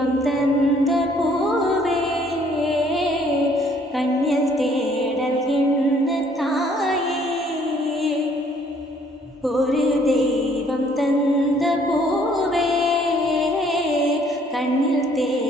தெய்வம் தந்த பூவே கண்ணில் தேடல் என்ன தாயே ஒரு தெய்வம் தந்த பூவே கண்ணில் தேடல்